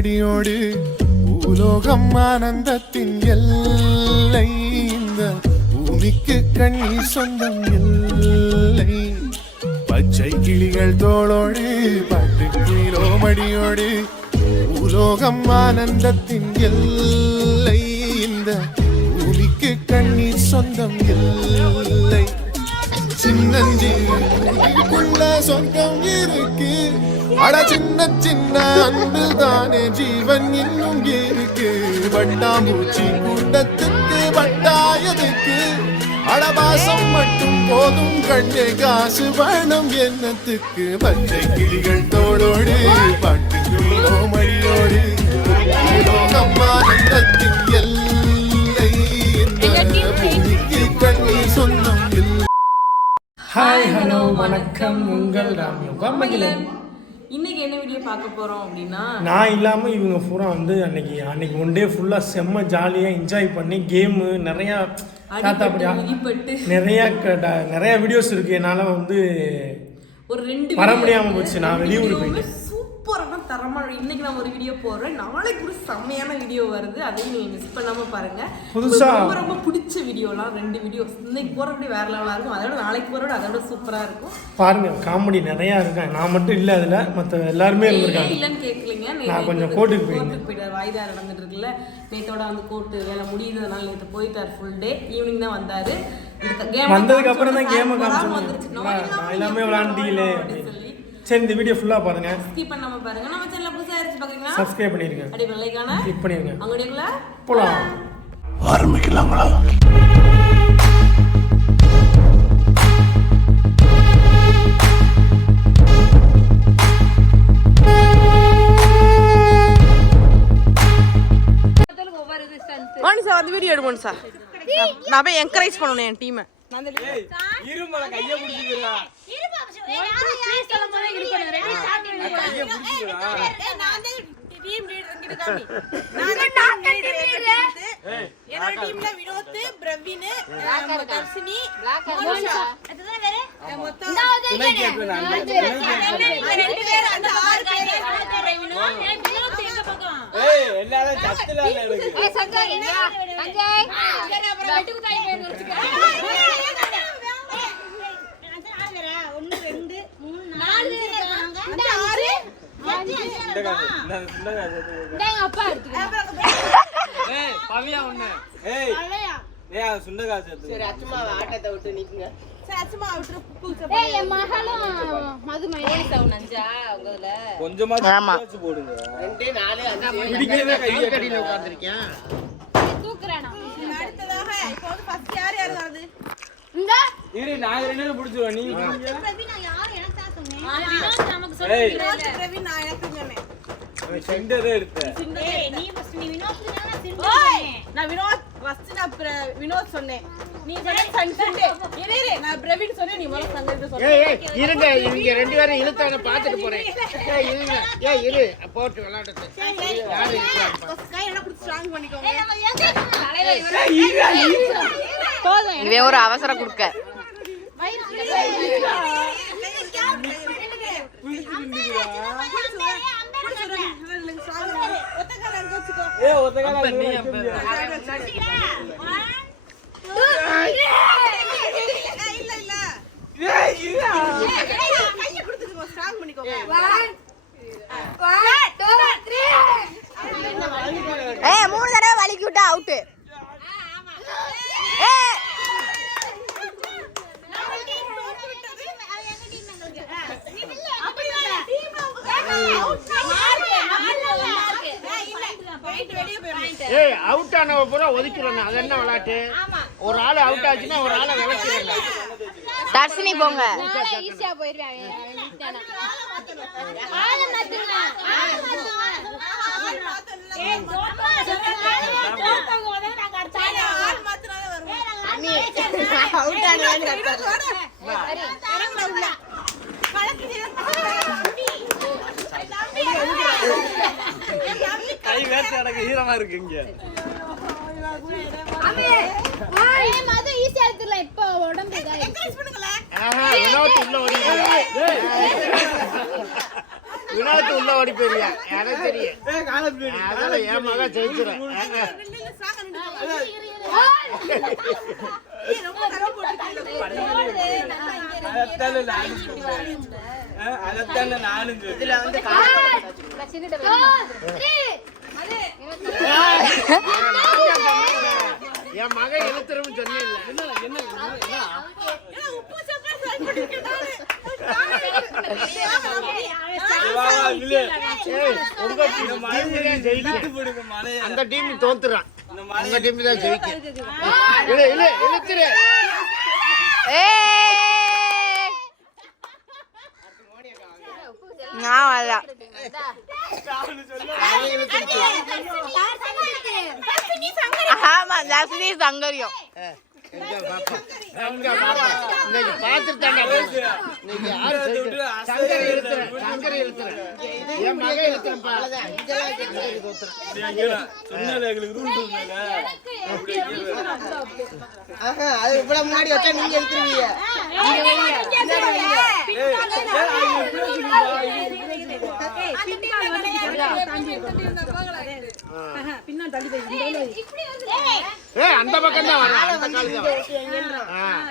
அடியோடு பூலோகம் ஆனந்தத்தின் எல்லை. இந்த பூமிக்கு கண்ணி சொந்தம் இல்லை பச்சை கிளிகள் தோளோடு பாட்டு குயிலோ மடியோடு பூலோகம் ஆனந்தத்தின் எல்லை. இந்த பூமிக்கு கண்ணீர் சொந்தம் இல்லை சின்னஞ்சி சொந்தம் இருக்கு. அட சின்ன சின்ன அன்பு தானே ஜீவன் இன்னும் இருக்கு. வட்டாம்பூச்சி கூட்டத்துக்கு வட்டாயதுக்கு அடபாசம் மட்டும் போதும் கண்ணே காசு வேணும் என்னத்துக்கு? பச்சை கிளிகள் தோளோடு பாட்டு குயிலோ மடியோடு. உலோகம் எல்லை. கண்ணீர் சொந்தம் ஹாய் ஹலோ வணக்கம். உங்கள் ராம்யோகா மகிழன். இன்னைக்கு என்ன வீடியோ பார்க்க போறோம் அப்படின்னா நான் இல்லாமல் இவங்க பூரா வந்து அன்னைக்கு அன்னைக்கு ஒன் டே ஃபுல்லாக செம்ம ஜாலியாக என்ஜாய் பண்ணி கேமு நிறையா தாத்தா அடிபட்டு அப்படியா மிதிப்பட்டு நிறையா நிறையா வீடியோஸ் இருக்கு என்னால் வந்து ஒரு ரெண்டு வர video- முடியாம போச்சு. நான் வெளியூர் போயிட்டேன். சூப்பரான தரமான இன்னைக்கு நான் ஒரு வீடியோ போடுறேன். நாளைக்கு ஒரு செம்மையான வீடியோ வருது. அதையும் நீங்க மிஸ் பண்ணாம பாருங்க. ரொம்ப ரொம்ப பிடிச்ச வீடியோலாம் ரெண்டு வீடியோ இன்னைக்கு போற வீடியோ வேற லெவலா இருக்கும். அதோட நாளைக்கு விட அதோட சூப்பரா இருக்கும். பாருங்க காமெடி நிறையா இருக்கேன் நான் மட்டும் இல்லை அதில். மற்ற எல்லாருமே இருந்திருக்காங்க. இல்லைன்னு கேட்கலீங்க நான் கொஞ்சம் கோர்ட்டுக்கு போயிருந்தேன். போயிட்டார். வாய்தா நடந்துட்டு இருக்குல்ல. நேத்தோட வந்து கோர்ட்டு வேலை முடியுதுனால நேற்று போயிட்டார் ஃபுல் டே ஈவினிங் தான் வந்தாரு. வந்ததுக்கு அப்புறம் தான் கேமை. நான் எல்லாமே சொல்லி சரி இந்த வீடியோ ஃபுல்லாக பாருங்க. ஸ்கிப் பண்ணாம பாருங்க. நம்ம சேனல்ல புதுசா இருந்துச்சு பாக்கீங்களா சப்ஸ்கிரைப் பண்ணிருங்க அடி வெள்ளைக்கான கிளிக் பண்ணிருங்க அங்கடிக்குள்ள போலாம். ஆரம்பிக்கலாங்களா? வந்து வீடியோ எடுக்கணும் சார். நான் போய் என்கரேஜ் பண்ணணும் என் டீமை இருமல கைய புடிச்சுக்கிறா இருமா கைய புடிச்சுக்கிறா என்னோட டீம்ல வினோத் பிரவீன் தர்ஷினி. மோனிஷா மொத்தம் ரெண்டு பேர் அந்த ஆறு எல்லாரும் சத்துல இருக்கு. ஏய் அது சுண்டகா சேர்த்து சரி சும்மா விட்டுரு கொஞ்சமா போடுங்க பிடிக்கிறதே கையை அடுத்ததாக இப்போ வந்து ஃபர்ஸ்ட் யார் யார் வருது இரு நாங்க ரெண்டு பேரும் பிடிச்சிருவோம் நீ ஏய். வினோத் பிரவீன் நான் எனக்கு சொன்னேன். செண்டதே எடுத்த ஓய் நான் வினோத் ஃபர்ஸ்ட் நான் பிர- வினோத் சொன்னேன் நீ சொன்ன சன் சண்டே இரு இரு நான் பிரவீன் சொன்னேன் நீ முதல்ல சங்கர் சொன்ன ஏய் ஏய் இருங்க இவங்க ரெண்டு பேரும் இழுத்தாங்க பார்த்துட்டு போறேன் ஏய் இருங்க ஏய் இரு போட்டு விளையாடுறது யாரு இழுத்தாங்க கை என்ன புடிச்சு ஸ்ட்ராங் பண்ணிக்கோங்க இவன் ஒரு அவசரம் கொடுக்க ஒத்த மூணு தடவை வலிக்கி விட்டா அவுட்டு ஏய் அவுட் ஆனவ பூரா ஒதுக்கிறேன் அது என்ன விளையாட்டு? ஒரு ஆள் அவுட் ஆச்சுன்னா ஒரு ஆளை விளக்கிறேன் தர்ஷினி போங்க. கை வேர்த்து எனக்கு ஈரமா இருக்கு இங்க ஆஹா வினோத் உள்ள ஓடி எனக்கு தெரியும் ஏய் காலை பிடி அதனால என் மக ஜெயிச்சிடும் அதத்தானே நானும் என் சொன்னேன். அந்த டீம் தோத்துறான். மலையை டீம் தான் ஜெயிக்கும். இழுத்துரு. நான் வரல. ஆமா தர்ஷினி சங்கரியம் முன்னாடி வச்சா நீங்க எழுத்துருவீங்க ஏய் அந்த பக்கம் தான் வரும் அந்த கால் தான் வரும்.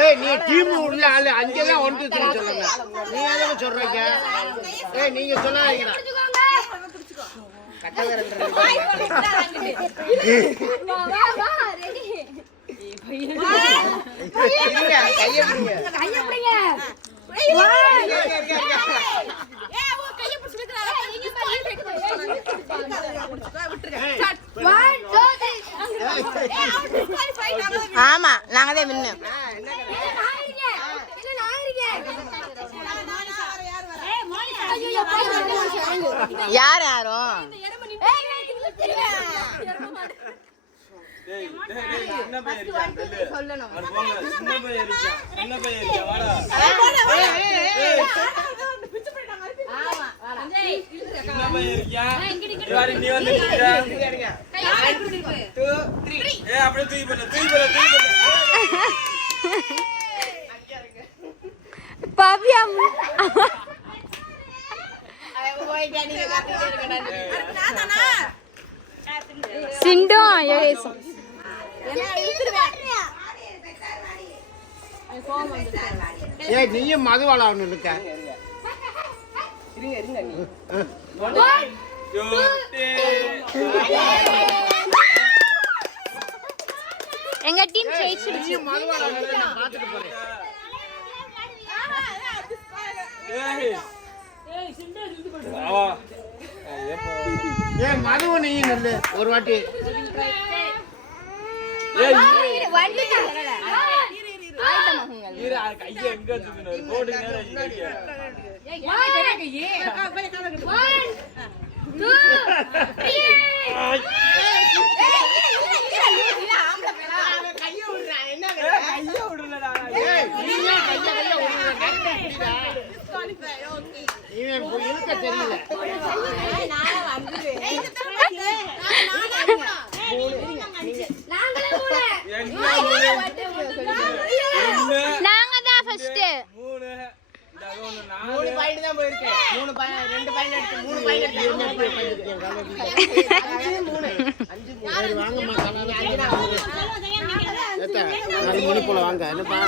ஏய் நீ டீம் உள்ள ஆளு. அங்கெல்லாம் ஒன்று சொல்லி சொல்லுங்க. நீ எதுக்கு சொல்றீங்க? ஏய் நீங்க சொல்லாதீங்கடா. கையை பிடிங்க. ஆமா நாங்க தான் வின்னு யார் யாரும்? சின்ன பையன் நீ வந்து அப்படியே தூக்கி தூக்கி தூக்கி ஏய் நீயும் மதுவாளா ஒன்று இருக்க எங்க டீம் போறேன். ஏய் வா ஏய் மதுவை நீயும் நில்லு. ஒரு வாட்டி. ஏய் ஆ, இவன் இழுக்க தெரியல எங்க ஒண்ணு நாங்க தான் ஃபர்ஸ்ட் மூணு இந்த அது ஒண்ணு நாலு மூணு பாயிண்ட் தான் போயிருக்கு மூணு பாயிண்ட் ரெண்டு பாயிண்ட் எடுத்து மூணு பாயிண்ட் எடுத்து சரி வாங்கம்மா கல்யாணம் ஏத்தா நாலு மணி போல வாங்க என்னப்பா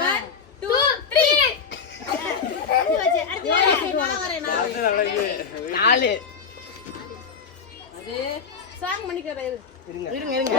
ஒன் டூ த்ரீ வரேன் நான் நாலு அது சாங் பண்ணிக்கிறேன் இருங்க. இருங்க இருங்க.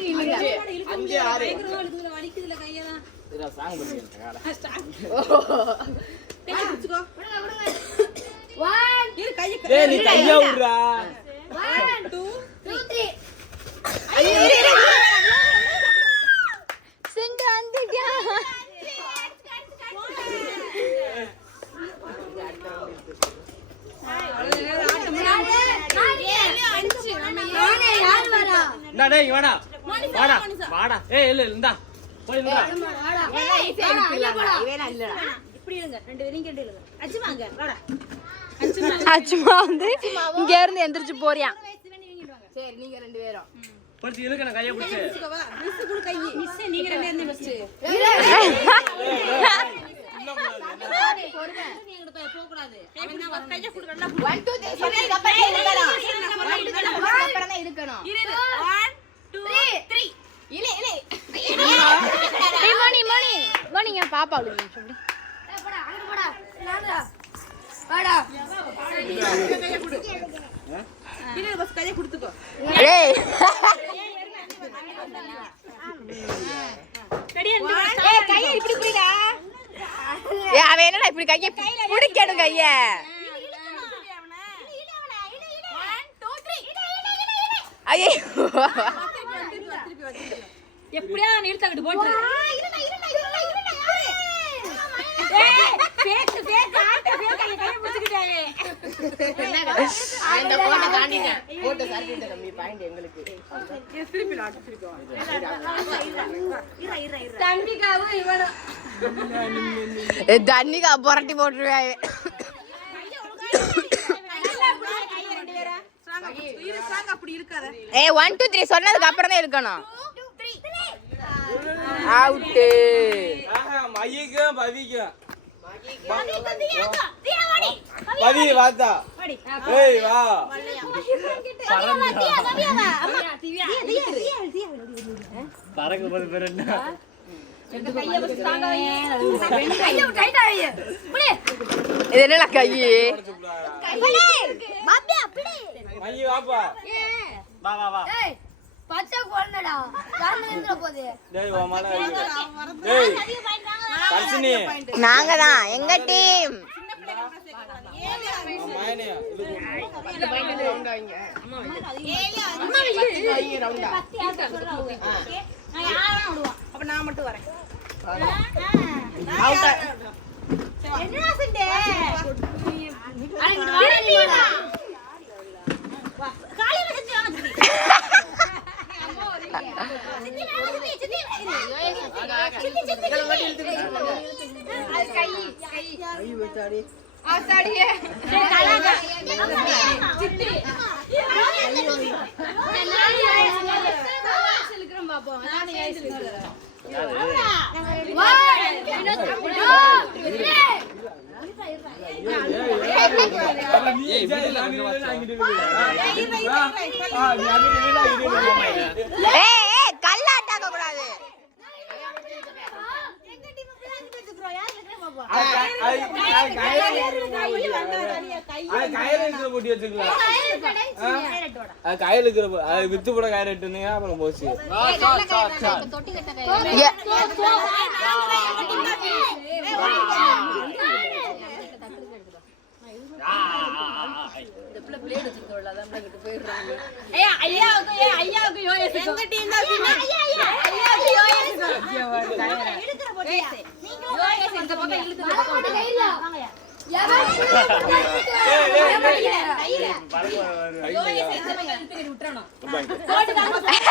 ஒரு நிமிஷம், ஒரு நிமிஷம். ஆறு பேரா வா வா டேய் வாடா ஏய் அச்சுமா வந்து இங்க இருந்து எந்திரிச்சு போறியா? சரி நீங்க ரெண்டு பேரும். பரிசு இல்லை இல்லை மணி மணி. மணி என் பாப்பா அழுது சொல்லி அவன் என்னடா இப்படி கையை பிடிக்கணும் கையை? ஐயோ பாயிண்ட் எங்களுக்கு. தம்பிக்காவும் இவனும் தண்ணிக்கா புரட்டி போட்டுருவேன் ஏய் ஒன் டூ த்ரீ சொன்னதுக்கு அப்புறம் தான் இருக்கணும். அவுட்டு ஆஹா மையக்கும் பவிக்கும் பவி வாத்தா. ஏய் வா. பறக்க போது பேர் என்ன? இது வாப்பா வா வா வா டேய் வா மலை டேய் கர்ஷினி நாங்க தான் எங்க டீம்? அப்ப நான் மட்டும் வரேன். அவுட்டா ஏய் விடுல அங்கிட்டு ஆ நீ அங்கிட்டு விடு இது ஏய் ஏய் கல்லாட்டாக்க கூடாது கயிறு இருக்கிற போட்டி வச்சுக்கலாம் அது கயிறு இருக்கிற போ- அது வித்து போட கயிறு எட்டுனீங்க அப்புறம் போச்சு விட்டுறணும் கோட்டு தான் டேய்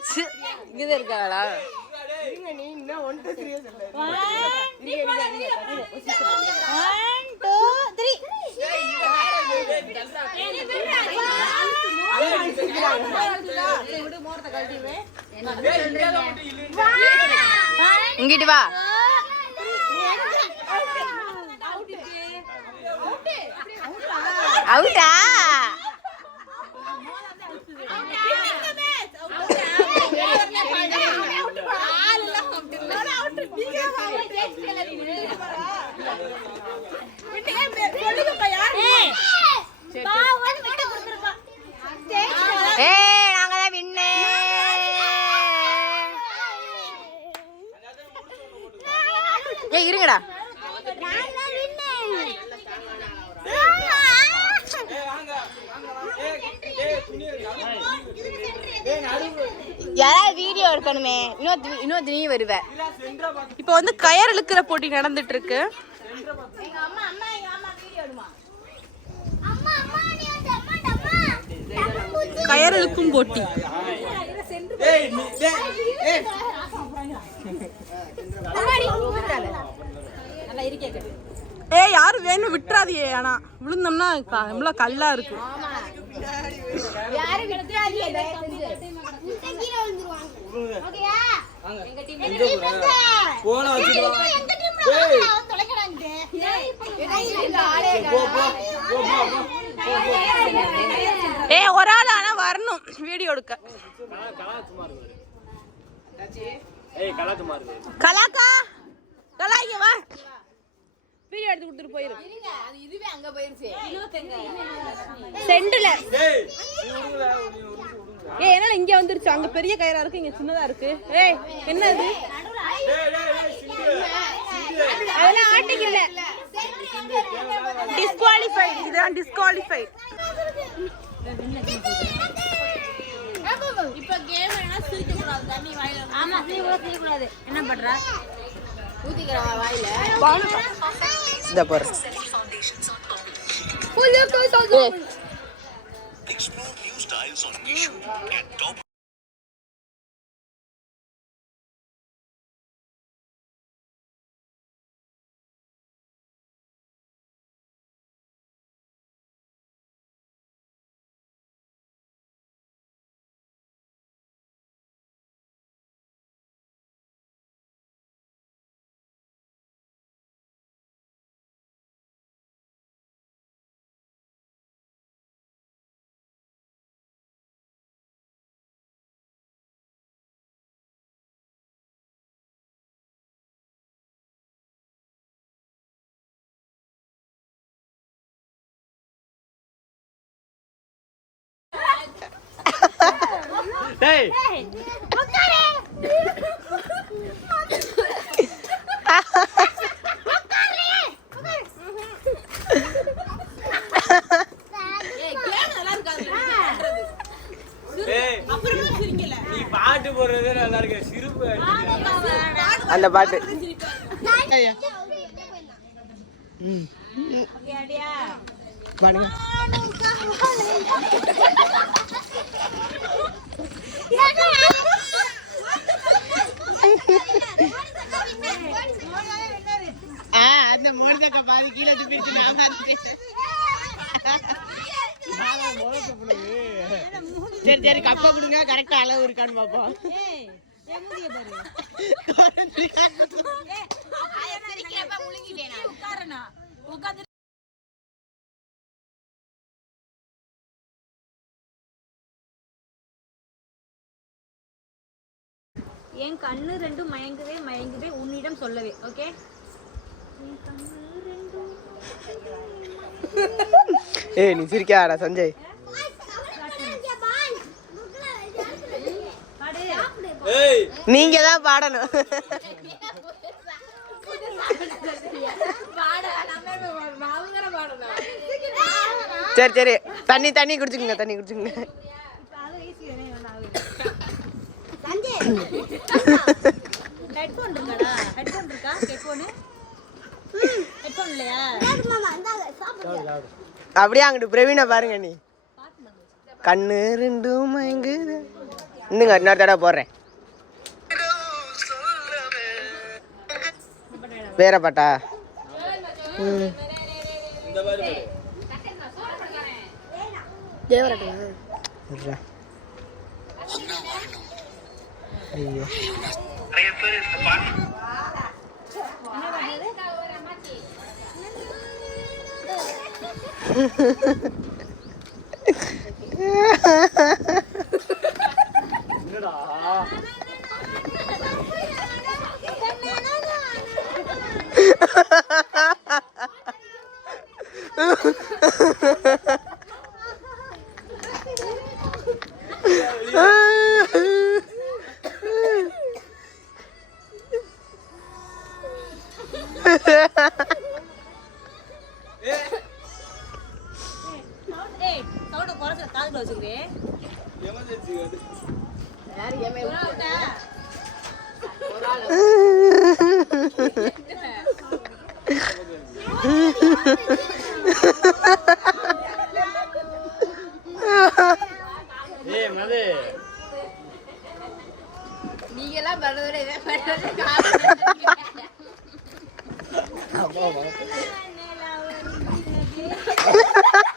தெரிச்சு இங்கதான் த்ரீ இங்கிட்டு வா. அவுட்டா ஏய். நாங்க தான் வின்னு. ஏய் இருங்கடா. யாராவது வீடியோ எடுக்கணுமே. இன்னொரு இன்னொரு நீ வருவ. இப்போ வந்து கயர் இழுக்கிற போட்டி நடந்துட்டு இருக்கு. கயர் இழுக்கும் போட்டி. டேய் நீ டேய் ஏய். ஏய் யாரும் வேணும் விட்டுறாதீங்க ஆனா விழுந்தோம்னா இவ்வளவு கல்லா இருக்கு. போன ஏ ஒரு ஆள் ஆனா வரணும். வீடியோ எடுக்க. கலாக்கா கலா இங்க வா. வீடியோ எடுத்து கொடுத்துட்டு போயிரு. செண்டுல. ஏ நீ உருங்கல நீ என்னால இங்க வந்துருச்சு. அங்க பெரிய கயிறா இருக்கு இங்க சின்னதா இருக்கு. ஏய் என்னது? அதெல்லாம் ஆட்டிங் இல்ல. டிஸ்குவாலிஃபைட் இதுதான் டிஸ்குவாலிஃபைட் இப்ப கேம் என்ன சிரிக்க கூடாது தண்ணி வாயில ஆமா சிரிக்க கூடாது என்ன பண்ற? வாயில. இந்த பாரு. டேய். பாட்டு போடுறதே நல்லா இருக்கு. சிரிப்பு. அந்த பாட்டு. பாருங்க சரி கப்பை கொடுங்க கரெக்டா அளவு இருக்கான்னு பாப்போம் என் கண்ணு ரெண்டும் மயங்குதே மயங்குதே உன்னிடம் சொல்லவே ஓகே? ஏய் நீ சிரிக்காடா சஞ்சய் ஏய் நீங்க தான் பாடணும். சரி சரி. தண்ணி தண்ணி குடிச்சுக்கோங்க தண்ணி குடிச்சுக்கோங்க. அப்படியே அங்கிட்டு பிரவீனை பாருங்க நீ. கண்ணு ரெண்டும் மயங்குது. இன்னுங்க இன்னொரு தடவை போடுறேன். வேற பாட்டா. ஐயோ. நிறைய ஏய்